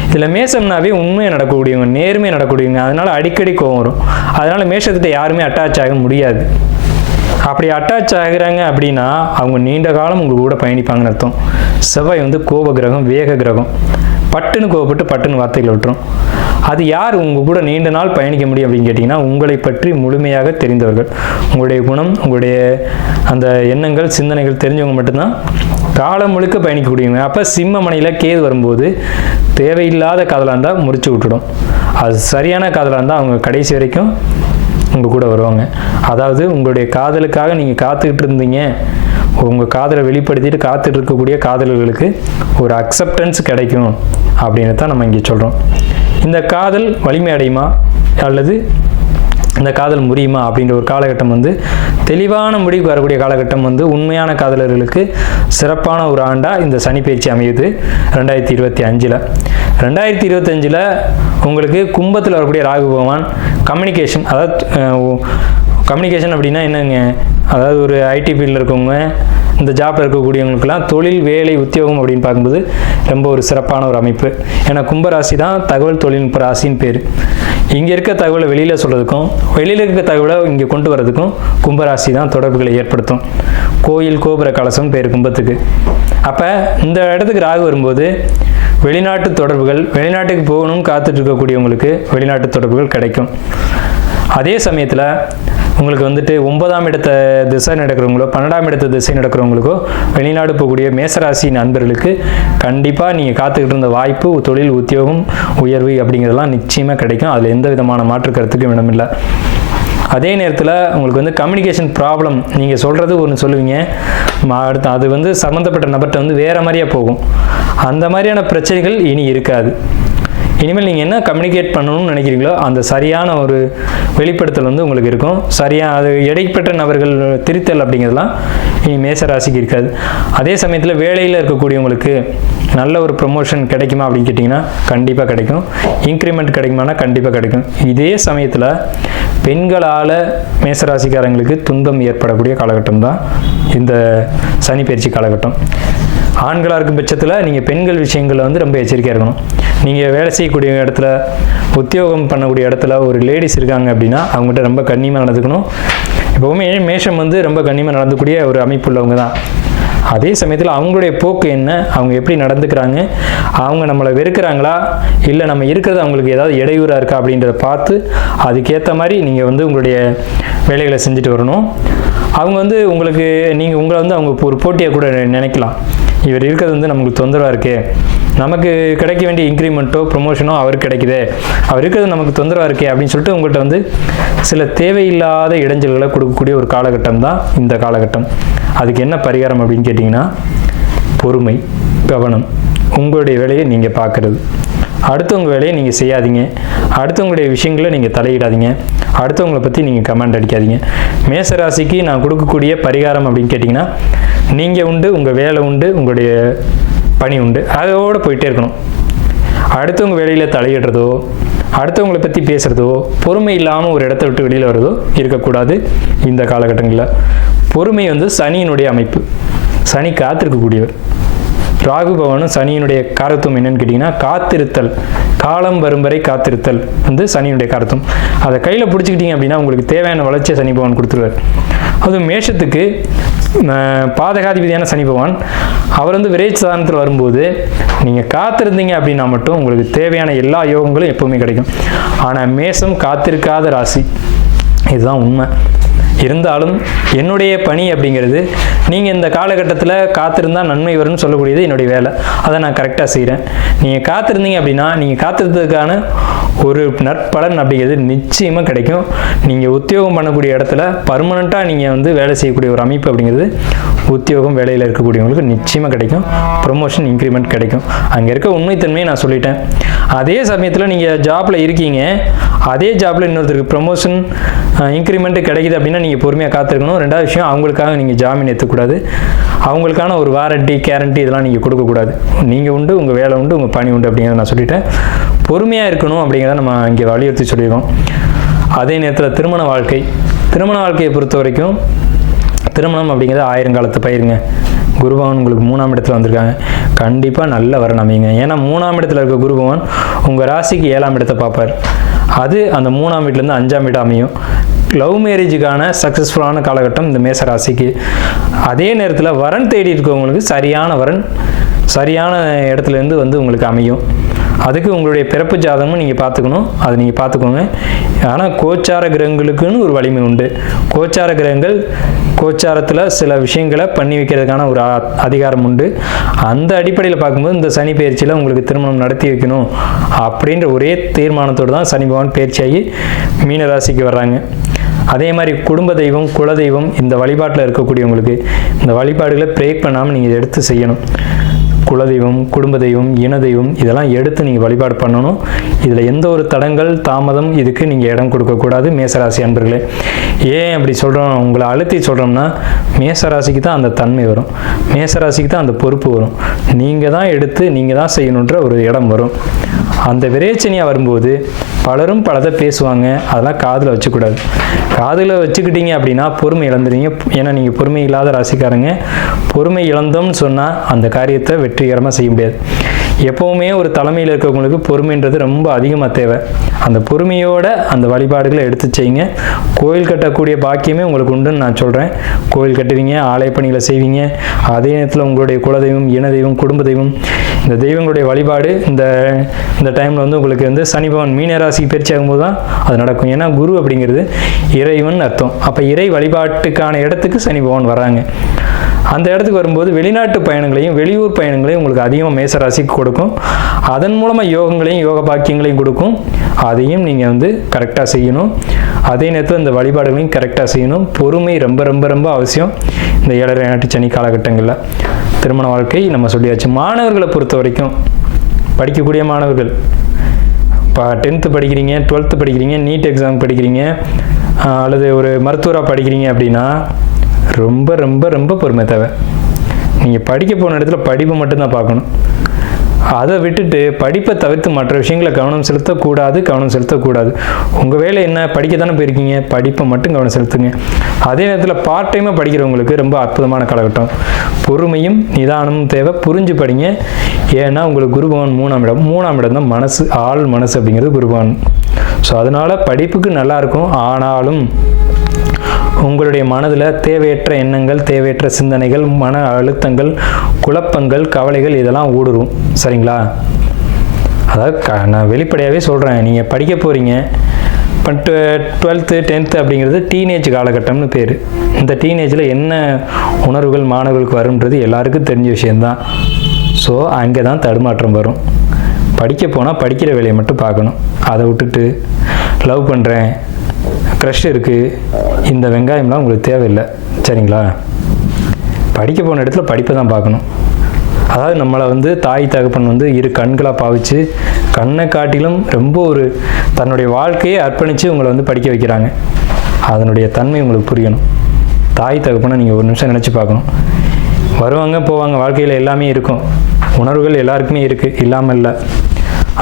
இதில் மேசம்னாவே உண்மையை நடக்கக்கூடியவங்க, நேர்மையை நடக்கக்கூடியவங்க. அதனால் அடிக்கடி கோவம் வரும். அதனால் மேஷத்திட்ட யாருமே அட்டாச் ஆக முடியாது. அப்படி அட்டாச் ஆகுறாங்க அப்படின்னா அவங்க நீண்ட காலம் உங்கள் கூட பயணிப்பாங்கன்னு அர்த்தம். செவ்வாய் கோப கிரகம், வேக கிரகம். பட்டுன்னு கோவப்பட்டு பட்டுன்னு வார்த்தைகளை விட்டுரும். அது யார் உங்கள் கூட நீண்ட நாள் பயணிக்க முடியும் அப்படின்னு கேட்டிங்கன்னா, உங்களை பற்றி முழுமையாக தெரிந்தவர்கள், உங்களுடைய குணம், உங்களுடைய அந்த எண்ணங்கள், சிந்தனைகள் தெரிஞ்சவங்க மட்டும்தான் காலம் முழுக்க பயணிக்கக்கூடியவங்க. அப்போ சிம்ம மனையில் கேது வரும்போது தேவையில்லாத காதலாக இருந்தால் முறிச்சு விட்டுடும். அது சரியான காதலாக இருந்தால் அவங்க கடைசி வரைக்கும் உங்கள் கூட வருவாங்க. அதாவது உங்களுடைய காதலுக்காக நீங்கள் காத்துக்கிட்டு இருந்தீங்க, உங்கள் காதலை வெளிப்படுத்திட்டு காத்துட்டு இருக்கக்கூடிய காதலர்களுக்கு ஒரு அக்செப்டன்ஸ் கிடைக்கும் அப்படின்னு தான் நம்ம இங்கே சொல்கிறோம். இந்த காதல் வலிமை அடையுமா அல்லது இந்த காதல் முறியுமா அப்படின்ற ஒரு காலகட்டம் வந்து தெளிவான முடிவுக்கு வரக்கூடிய காலகட்டம் வந்து உண்மையான காதலர்களுக்கு சிறப்பான ஒரு ஆண்டாக இந்த சனி பயிற்சி அமையுது 2025. 2025 உங்களுக்கு கும்பத்தில் வரக்கூடிய ராகு பகவான் கம்யூனிகேஷன், அதாவது கம்யூனிகேஷன் அப்படின்னா என்னங்க, அதாவது ஒரு ஐடி ஃபீல்டில் இருக்கவங்க, இந்த ஜாப்பில் இருக்கக்கூடியவங்களுக்கெல்லாம் தொழில், வேலை, உத்தியோகம் அப்படின்னு பார்க்கும்போது ரொம்ப ஒரு சிறப்பான ஒரு அமைப்பு. ஏன்னா கும்பராசி தான் தகவல் தொழில்நுட்ப ராசின்னு பேர். இங்கே இருக்க தகவலை வெளியில் சொல்கிறதுக்கும் வெளியில் இருக்க தகவலை இங்கே கொண்டு வரதுக்கும் கும்பராசி தான் தொடர்புகளை ஏற்படுத்தும். கோயில், கோபுர கலசம் பேர் கும்பத்துக்கு. அப்போ இந்த இடத்துக்கு ராகு வரும்போது வெளிநாட்டு தொடர்புகள், வெளிநாட்டுக்கு போகணும்னு காத்துட்டு இருக்கக்கூடியவங்களுக்கு வெளிநாட்டு தொடர்புகள் கிடைக்கும். அதே சமயத்தில் உங்களுக்கு வந்துட்டு 9ஆம் இடத்த திசை நடக்கிறவங்களோ 12ஆம் இடத்த திசை நடக்கிறவங்களுக்கோ வெளிநாடு போகக்கூடிய மேசராசி நண்பர்களுக்கு கண்டிப்பாக நீங்கள் காத்துக்கிட்டு இருந்த வாய்ப்பு, தொழில், உத்தியோகம், உயர்வு அப்படிங்கிறதெல்லாம் நிச்சயமாக கிடைக்கும். அதில் எந்த விதமான மாற்று கருத்துக்கும் இடமில்லை. அதே நேரத்தில் உங்களுக்கு வந்து கம்யூனிகேஷன் ப்ராப்ளம், நீங்கள் சொல்கிறது ஒன்று சொல்லுவீங்க, அடுத்து அது வந்து சம்மந்தப்பட்ட நபர்கிட்ட வந்து வேறு மாதிரியாக போகும். அந்த மாதிரியான பிரச்சனைகள் இனி இருக்காது. இனிமேல் நீங்கள் என்ன கம்யூனிகேட் பண்ணணும்னு நினைக்கிறீங்களோ அந்த சரியான ஒரு வெளிப்படுத்தல் வந்து உங்களுக்கு இருக்கும். சரியாக அது இடைப்பட்ட நபர்கள் திரித்தல் அப்படிங்கிறதுலாம் இனி மேசராசிக்கு இருக்காது. அதே சமயத்தில் வேலையில் இருக்கக்கூடியவங்களுக்கு நல்ல ஒரு ப்ரொமோஷன் கிடைக்குமா அப்படின்னு கேட்டிங்கன்னா கண்டிப்பாக கிடைக்கும். இன்க்ரிமெண்ட் கிடைக்குமானா கண்டிப்பாக கிடைக்கும். இதே சமயத்தில் பெண்களால் மேசராசிக்காரங்களுக்கு துன்பம் ஏற்படக்கூடிய காலகட்டம் தான் இந்த சனி பயிற்சி காலகட்டம். ஆண்களாக இருக்கும் பட்சத்தில் நீங்கள் பெண்கள் விஷயங்களில் வந்து ரொம்ப எச்சரிக்கையாக இருக்கணும். நீங்கள் வேலை செய்யக்கூடிய இடத்துல, உத்தியோகம் பண்ணக்கூடிய இடத்துல ஒரு லேடிஸ் இருக்காங்க அப்படின்னா அவங்ககிட்ட ரொம்ப கண்ணியமாக நடந்துக்கணும். எப்போவுமே மேஷம் வந்து ரொம்ப கண்ணியமாக நடந்துக்கூடிய ஒரு அமைப்பு உள்ளவங்க தான். அதே சமயத்தில் அவங்களுடைய போக்கு என்ன, அவங்க எப்படி நடந்துக்கிறாங்க, அவங்க நம்மளை வெறுக்கிறாங்களா இல்லை நம்ம இருக்கிறது அவங்களுக்கு ஏதாவது இடையூறாக இருக்கா அப்படின்றத பார்த்து அதுக்கேற்ற மாதிரி நீங்கள் வந்து உங்களுடைய வேலைகளை செஞ்சுட்டு வரணும். அவங்க வந்து உங்களுக்கு உங்களை வந்து அவங்க ஒரு போட்டியாக கூட நினைக்கலாம். இவர் இருக்கிறது வந்து நமக்கு தொந்தரவாக இருக்கே, நமக்கு கிடைக்க வேண்டிய இன்க்ரிமெண்ட்டோ ப்ரொமோஷனோ அவருக்கு கிடைக்குது, அவர் இருக்கிறது நமக்கு தொந்தரவாக இருக்கே அப்படின்னு சொல்லிட்டு உங்கள்கிட்ட வந்து சில தேவையில்லாத இடைஞ்சல்களை கொடுக்கக்கூடிய ஒரு காலகட்டம் தான் இந்த காலகட்டம். அதுக்கு என்ன பரிகாரம் அப்படின்னு கேட்டிங்கன்னா, பொறுமை, கவனம், உங்களுடைய வேலையை நீங்கள் பார்க்குறது, அடுத்தவங்க வேலையை நீங்கள் செய்யாதீங்க, அடுத்தவங்களுடைய விஷயங்களை நீங்கள் தலையிடாதீங்க, அடுத்தவங்களை பற்றி நீங்கள் கமெண்ட் அடிக்காதீங்க. மேசராசிக்கு நான் கொடுக்கக்கூடிய பரிகாரம் அப்படின்னு கேட்டிங்கன்னா, நீங்கள் உண்டு, உங்கள் வேலை உண்டு, உங்களுடைய பணி உண்டு, அதோடு போயிட்டே இருக்கணும். அடுத்தவங்க வேலையில் தலையிடுறதோ, அடுத்தவங்களை பற்றி பேசுகிறதோ, பொறுமை இல்லாமல் ஒரு இடத்த விட்டு வெளியில் வர்றதோ இருக்கக்கூடாது இந்த காலகட்டங்களில். பொறுமை வந்து சனியினுடைய அமைப்பு. சனி காத்திருக்கக்கூடியவர். ராகு பகவானும் சனியினுடைய காரத்துவம் என்னன்னு கேட்டிங்கன்னா காத்திருத்தல், காலம் வரும் வரை காத்திருத்தல் வந்து சனியினுடைய காரத்துவம். அதை கையில் பிடிச்சிக்கிட்டீங்க அப்படின்னா உங்களுக்கு தேவையான வளர்ச்சியை சனி பகவான் கொடுத்துருவார். அதுவும் மேஷத்துக்கு பாதகாதிபதியான சனி பகவான் அவர் வந்து விரைச்சி சாதனத்தில் வரும்போது நீங்கள் காத்திருந்தீங்க அப்படின்னா மட்டும் உங்களுக்கு தேவையான எல்லா யோகங்களும் எப்பவுமே கிடைக்கும். ஆனால் மேஷம் காத்திருக்காத ராசி, இதுதான் உண்மை. இருந்தாலும் என்னுடைய பணி அப்படிங்கிறது, நீங்கள் இந்த காலகட்டத்தில் காத்திருந்தால் நன்மை வரும்னு சொல்லக்கூடியது என்னுடைய வேலை. அதை நான் கரெக்டாக செய்கிறேன். நீங்கள் காத்திருந்தீங்க அப்படின்னா நீங்கள் காத்திருந்ததுக்கான ஒரு நற்பலன் அப்படிங்கிறது நிச்சயமாக கிடைக்கும். நீங்கள் உத்தியோகம் பண்ணக்கூடிய இடத்துல பர்மனெண்ட்டாக நீங்கள் வந்து வேலை செய்யக்கூடிய ஒரு அமைப்பு அப்படிங்கிறது உத்தியோகம் வேலையில் இருக்கக்கூடியவங்களுக்கு நிச்சயமாக கிடைக்கும். ப்ரொமோஷன், இன்க்ரிமெண்ட் கிடைக்கும். அங்கே இருக்க உண்மைத்தன்மையை நான் சொல்லிட்டேன். அதே சமயத்தில் நீங்கள் ஜாப்பில் இருக்கீங்க, அதே ஜாப்பில் இன்னொருத்தருக்கு ப்ரொமோஷன், இன்க்ரிமெண்ட்டு கிடைக்குது அப்படின்னா நீங்கள் பொறுமையாக காத்திருக்கணும். ரெண்டாவது விஷயம், அவங்களுக்காக நீங்கள் ஜாமீன் ஏற்றக்கூடாது. அவங்களுக்கான ஒரு வாரண்டி, கேரண்டி இதெல்லாம் நீங்கள் கொடுக்கக்கூடாது. நீங்கள் உண்டு, உங்கள் வேலை உண்டு, உங்கள் பணி உண்டு அப்படிங்கிறத நான் சொல்லிட்டேன். பொறுமையாக இருக்கணும் அப்படிங்கிறத நம்ம இங்கே வலியுறுத்தி சொல்லியிருக்கோம். அதே நேரத்தில் திருமண வாழ்க்கையை பொறுத்த வரைக்கும் திருமணம் அப்படிங்கிறது ஆயிரங்காலத்து பயிருங்க. குருபகவான் உங்களுக்கு 3ஆம் இடத்துல வந்திருக்காங்க. கண்டிப்பாக நல்ல வரன் அமையுங்க. ஏன்னா 3ஆம் இடத்துல இருக்க குருபகவான் உங்கள் ராசிக்கு 7ஆம் இடத்தை பார்ப்பார். அது அந்த 3ஆம் வீட்டிலேருந்து 5ஆம் வீடு அமையும். லவ் மேரேஜுக்கான சக்ஸஸ்ஃபுல்லான காலகட்டம் இந்த மேச ராசிக்கு. அதே நேரத்தில் வரன் தேடி இருக்கவங்களுக்கு சரியான வரன் சரியான இடத்துலேருந்து வந்து உங்களுக்கு அமையும். அதுக்கு உங்களுடைய பிறப்பு ஜாதகமும் நீங்கள் பார்த்துக்கணும், அதை நீங்கள் பார்த்துக்கோங்க. ஆனால் கோச்சார கிரகங்களுக்குன்னு ஒரு வலிமை உண்டு. கோச்சார கிரகங்கள் கோச்சாரத்தில் சில விஷயங்களை பண்ணி வைக்கிறதுக்கான ஒரு அதிகாரம் உண்டு. அந்த அடிப்படையில் பார்க்கும்போது இந்த சனி பயிற்சியில் உங்களுக்கு திருமணம் நடத்தி வைக்கணும் அப்படின்ற ஒரே தீர்மானத்தோடு தான் சனி பகவான் பயிற்சியாகி மீன ராசிக்கு வர்றாங்க. அதே மாதிரி குடும்ப தெய்வம், குலதெய்வம், இந்த வழிபாட்டில் இருக்கக்கூடியவங்களுக்கு இந்த வழிபாடுகளை பிரேக் பண்ணாமல் நீங்கள் எடுத்து செய்யணும். குலதெய்வம், குடும்ப தெய்வம், இன தெய்வம் இதெல்லாம் எடுத்து நீங்கள் வழிபாடு பண்ணணும். இதில் எந்த ஒரு தடங்கள் தாமதம் இதுக்கு நீங்கள் இடம் கொடுக்கக்கூடாது மேசராசி அன்பர்களே. ஏன் அப்படி சொல்கிறோம், உங்களை அழுத்தி சொல்கிறோம்னா மேசராசிக்கு தான் அந்த தன்மை வரும், மேசராசிக்கு தான் அந்த பொறுப்பு வரும். நீங்கள் தான் எடுத்து நீங்கள் தான் செய்யணுன்ற ஒரு இடம் வரும். அந்த விரேச்சனியாக வரும்போது பலரும் பலதை பேசுவாங்க, அதெல்லாம் காதில் வச்சுக்கூடாது. காதில் வச்சுக்கிட்டீங்க அப்படின்னா பொறுமை இழந்துடுவீங்க. ஏன்னா நீங்கள் பொறுமை இல்லாத ராசிக்காரங்க. பொறுமை இழந்தோம்னு சொன்னால் அந்த காரியத்தை வெற்றிகரமாக செய்ய முடியாது. எப்போவுமே ஒரு தலைமையில் இருக்கிறவங்களுக்கு பொறுமைன்றது ரொம்ப அதிகமாக தேவை. அந்த பொறுமையோட அந்த வழிபாடுகளை எடுத்து செய்யுங்க. கோயில் கட்டக்கூடிய பாக்கியமே உங்களுக்கு உண்டுன்னு நான் சொல்கிறேன். கோயில் கட்டுவீங்க, ஆலய பணிகளை செய்வீங்க. அதே நேரத்தில் உங்களுடைய குலதெய்வம், இன தெய்வம், குடும்ப தெய்வம், இந்த தெய்வங்களுடைய வழிபாடு இந்த டைமில் வந்து உங்களுக்கு வந்து சனி பகவான் மீன ராசிக்கு பயிற்சி ஆகும்போது தான் அது நடக்கும். ஏன்னா குரு அப்படிங்கிறது இறைவன் அர்த்தம். அப்போ இறை வழிபாட்டுக்கான இடத்துக்கு சனி பகவான் வர்றாங்க. அந்த இடத்துக்கு வரும்போது வெளிநாட்டு பயணங்களையும் வெளியூர் பயணங்களையும் உங்களுக்கு அதிகமாக மேசராசிக்கு கொடுக்கும். அதன் மூலமாக யோகங்களையும் யோக பாக்கியங்களையும் கொடுக்கும். அதையும் நீங்கள் வந்து கரெக்டாக செய்யணும். அதே நேரத்தில் இந்த வழிபாடுகளையும் கரெக்டாக செய்யணும். பொறுமை ரொம்ப ரொம்ப ரொம்ப அவசியம் இந்த 7.5 நாட்டு சனி காலகட்டங்களில். திருமண வாழ்க்கை நம்ம சொல்லியாச்சு. மாணவர்களை பொறுத்த வரைக்கும் படிக்கக்கூடிய மாணவர்கள் இப்போ 10th படிக்கிறீங்க, 12th படிக்கிறீங்க, நீட் எக்ஸாம் படிக்கிறீங்க, அல்லது ஒரு மருத்துவராக படிக்கிறீங்க அப்படின்னா ரொம்ப ரொம்ப ரொம்ப பொறுமை தேவை. நீங்கள் படிக்க போன இடத்துல படிப்பை மட்டும்தான் பார்க்கணும். அதை விட்டுட்டு படிப்பை தவிர்த்து மற்ற விஷயங்களை கவனம் செலுத்தக்கூடாது. உங்கள் வேலை என்ன, படிக்க தானே போயிருக்கீங்க, படிப்பை மட்டும் கவனம் செலுத்துங்க. அதே நேரத்தில் பார்ட் டைமாக படிக்கிறவங்களுக்கு ரொம்ப அற்புதமான காலகட்டம். பொறுமையும் நிதானமும் தேவை. புரிஞ்சு படிங்க. ஏன்னா உங்களுக்கு குருபவன் 3ஆம் இடம் தான் மனசு, ஆள் மனசு அப்படிங்கிறது குருபவன். ஸோ அதனால் படிப்புக்கு நல்லாயிருக்கும். ஆனாலும் உங்களுடைய மனதில் தேவையற்ற எண்ணங்கள், தேவையற்ற சிந்தனைகள், மன அழுத்தங்கள், குழப்பங்கள், கவலைகள் இதெல்லாம் ஊடுருவும். சரிங்களா? அதாவது நான் வெளிப்படையாகவே சொல்கிறேன், நீங்கள் படிக்க போகிறீங்க. இப்போ 12th 10th அப்படிங்கிறது டீனேஜ் காலகட்டம்னு பேர். இந்த டீனேஜில் என்ன உணர்வுகள் மாணவர்களுக்கு வரும்ன்றது எல்லாருக்கும் தெரிஞ்ச விஷயந்தான். ஸோ அங்கே தான் தடுமாற்றம் வரும். படிக்க போனால் படிக்கிற வேலையை மட்டும் பார்க்கணும். அதை விட்டுட்டு லவ் பண்ணுறேன், க்ரஷ் இருக்குது, இந்த வெங்காயம்லாம் உங்களுக்கு தேவையில்லை. சரிங்களா? படிக்க போன இடத்துல படிப்பை தான் பார்க்கணும். அதாவது நம்மளை வந்து தாய் தகப்பன் வந்து இரு கண்களாக பாவிச்சு கண்ணை காட்டிலும் ரொம்ப ஒரு தன்னுடைய வாழ்க்கையை அர்ப்பணித்து உங்களை வந்து படிக்க வைக்கிறாங்க. அதனுடைய தன்மை உங்களுக்கு புரியணும். தாய் தகப்பனை நீங்கள் ஒரு நிமிஷம் நினச்சி பார்க்கணும். வருவாங்க போவாங்க, வாழ்க்கையில் எல்லாமே இருக்கும், உணர்வுகள் எல்லாருக்குமே இருக்குது, இல்லாமல் இல்லை.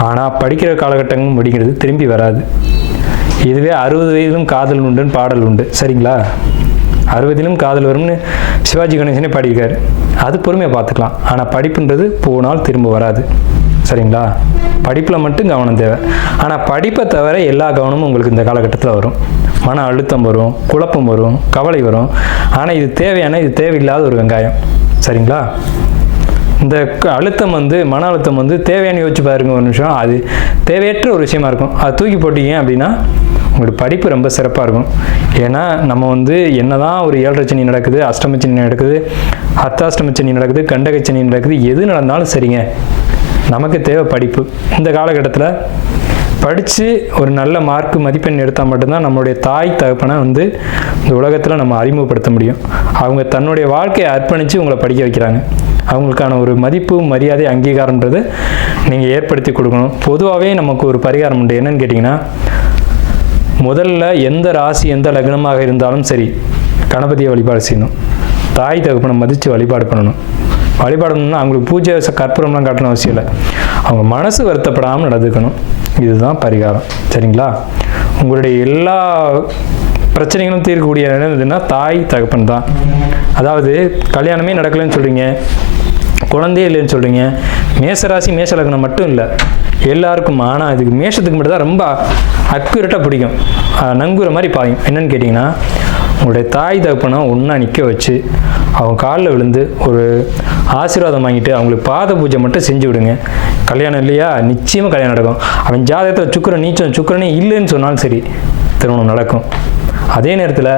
ஆனால் படிக்கிற காலகட்டங்கள் முடிக்கிறது திரும்பி வராது. இதுவே 60 வயதிலும் காதல் உண்டுன்னு பாடல் உண்டு. சரிங்களா? 60 காதல் வரும்னு சிவாஜி கணேசனே பாடியிருக்காரு. அது பொறுமையாக பார்த்துக்கலாம். ஆனால் படிப்புன்றது போனால் திரும்ப வராது. சரிங்களா? படிப்பில் மட்டும் கவனம் தேவை. ஆனால் படிப்பை தவிர எல்லா கவனமும் உங்களுக்கு இந்த காலகட்டத்தில் வரும். மன அழுத்தம் வரும், குழப்பம் வரும், கவலை வரும். ஆனால் இது தேவையில்லாத ஒரு வெங்காயம். சரிங்களா? இந்த அழுத்தம் வந்து மன அழுத்தம் வந்து தேவையான யோசிச்சு பாருங்க ஒரு நிமிஷம். அது தேவையற்ற ஒரு விஷயமா இருக்கும். அது தூக்கி போட்டீங்க அப்படின்னா உங்களுக்கு படிப்பு ரொம்ப சிறப்பாக இருக்கும். ஏன்னா நம்ம வந்து என்னதான் ஒரு 7.5 சனி நடக்குது, அஷ்டம சனி நடக்குது, அர்த்தாஷ்டம சனி நடக்குது, கண்டக சனி நடக்குது, எது நடந்தாலும் சரிங்க, நமக்கு தேவை படிப்பு. இந்த காலகட்டத்தில் படித்து ஒரு நல்ல மார்க் மதிப்பெண் எடுத்தால் மட்டும்தான் நம்மளுடைய தாய் தகப்பனை வந்து இந்த உலகத்தில் நம்ம அறிமுகப்படுத்த முடியும். அவங்க தன்னுடைய வாழ்க்கையை அர்ப்பணித்து உங்களை படிக்க வைக்கிறாங்க. அவங்களுக்கான ஒரு மதிப்பு, மரியாதை, அங்கீகாரம்ன்றது நீங்கள் ஏற்படுத்தி கொடுக்கணும். பொதுவாகவே நமக்கு ஒரு பரிகாரம் உண்டு. என்னன்னு கேட்டிங்கன்னா, முதல்ல எந்த ராசி எந்த லக்னமாக இருந்தாலும் சரி கணபதியை வழிபாடு செய்யணும். தாய் தகப்பனை மதித்து வழிபாடு பண்ணணும். வழிபாடு பண்ணணும்னா அவங்களுக்கு பூஜை கற்பூரம்லாம் காட்டணும் அவசியம் இல்லை. அவங்க மனசு வருத்தப்படாமல் நடந்துக்கணும். இதுதான் பரிகாரம். சரிங்களா? உங்களுடைய எல்லா பிரச்சனைகளும் தீர்க்கக்கூடிய இடம் எதுன்னா தாய் தகப்பன் தான். அதாவது கல்யாணமே நடக்கலைன்னு சொல்கிறீங்க, குழந்தையே இல்லைன்னு சொல்கிறீங்க. மேசராசி மேச லக்னம் மட்டும் இல்லை, எல்லாருக்கும். ஆனால் இதுக்கு மேஷத்துக்கு மட்டும் தான் ரொம்ப அக்யூரேட்டாக பிடிக்கும், நங்குற மாதிரி பாயும். என்னன்னு கேட்டிங்கன்னா, உங்களுடைய தாய் தகப்பனை ஒன்றா நிற்க வச்சு அவங்க காலில் விழுந்து ஒரு ஆசீர்வாதம் வாங்கிட்டு அவங்களுக்கு பாத பூஜை மட்டும் செஞ்சு விடுங்க. கல்யாணம் இல்லையா, நிச்சயமாக கல்யாணம் நடக்கும். அவன் ஜாதகத்தில் சுக்கிரன் நீச்சம், சுக்கிரனே இல்லைன்னு சொன்னாலும் சரி, திருமணம் நடக்கும். அதே நேரத்தில்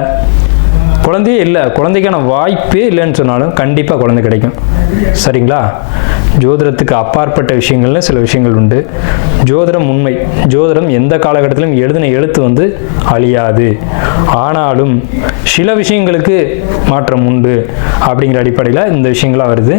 குழந்தையே இல்லை, குழந்தைக்கான வாய்ப்பே இல்லைன்னு சொன்னாலும் கண்டிப்பாக குழந்தை கிடைக்கும். சரிங்களா? ஜோதிடத்துக்கு அப்பாற்பட்ட விஷயங்கள்னு சில விஷயங்கள் உண்டு. ஜோதிடம் உண்மை. ஜோதிடம் எந்த காலகட்டத்திலும் எழுதின எழுத்து அழியாது. ஆனாலும் சில விஷயங்களுக்கு மாற்றம் உண்டு அப்படிங்கிற அடிப்படையில் இந்த விஷயங்களாக வருது.